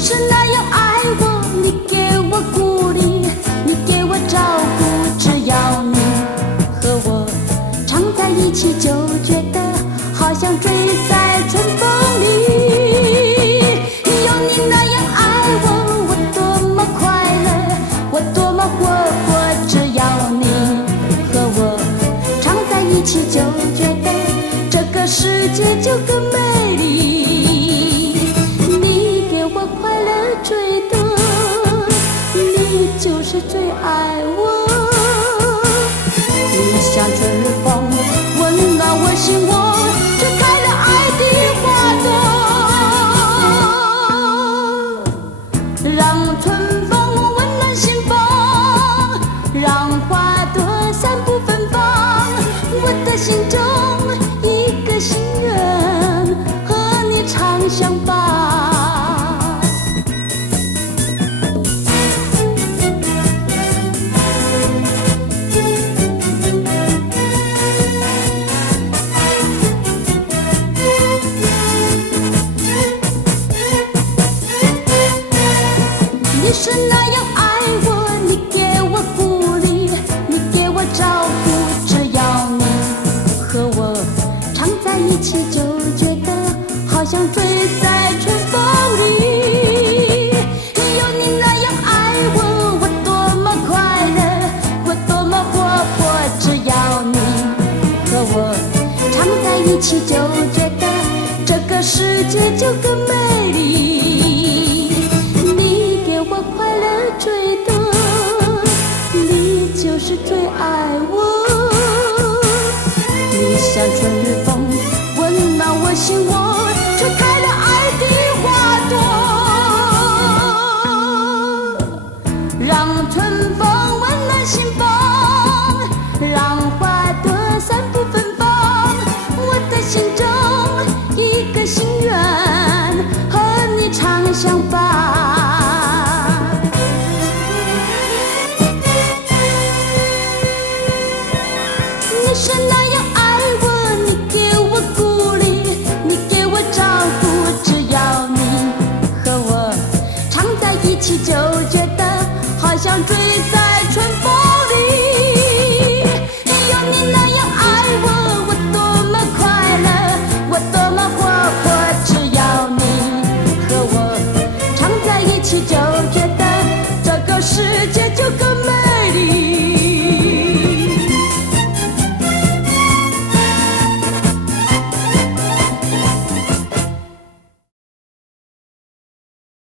是那样爱我，你给我鼓励，你给我照顾，只要你和我常在一起，就觉得好像醉在春风里。有你那样爱我，我多么快乐，我多么活泼，只要你和我常在一起，就觉得这个世界就更美丽。最多，你就是最爱我。你像春风，温暖我心窝，吹开了爱的花朵，让春风温暖心房，让花朵散布芬芳。我的心中一个心愿，和你常相伴。你是那样爱我，你给我鼓励，你给我照顾，只要你和我常在一起，就觉得好像醉在春风里。有你那样爱我，我多么快乐，我多么活泼，只要你和我常在一起，就觉得这个世界就更美丽。最多，你就是最爱我。你像春风，温暖我心窝，吹开了爱的花朵，让春风温暖心房，让花朵散布芬芳。我的心中